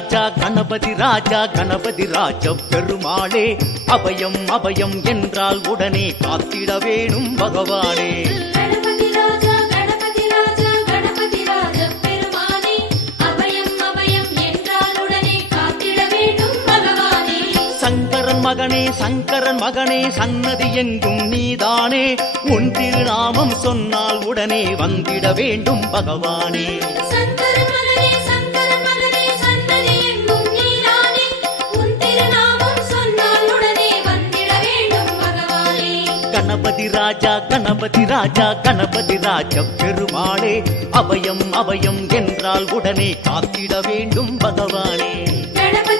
ராஜா கணபதி ராஜா கணபதி ராஜ பெருமாளே அபயம் அபயம் என்றால் உடனே காத்திட வேணும் பகவானே. கணபதி ராஜா கணபதி ராஜா கணபதி ராஜ பெருமானே அபயம் அபயம் என்றால் உடனே காத்திட வேண்டும் பகவானே. சங்கரன் மகனே சன்னதி எங்கும் நீதானே உன் திருநாமம் சொன்னால் உடனே வந்திட வேண்டும் பகவானே. சங்கரன் மகனே சன்னதி எங்கும் நீதானே உன் திருநாமம் சொன்னால் உடனே வந்திட வேண்டும் பகவானே. கணபதி ராஜா கணபதி ராஜ பெருமாளே அபயம் அபயம் என்றால் உடனே காத்திட வேண்டும் பகவானே. கணபதி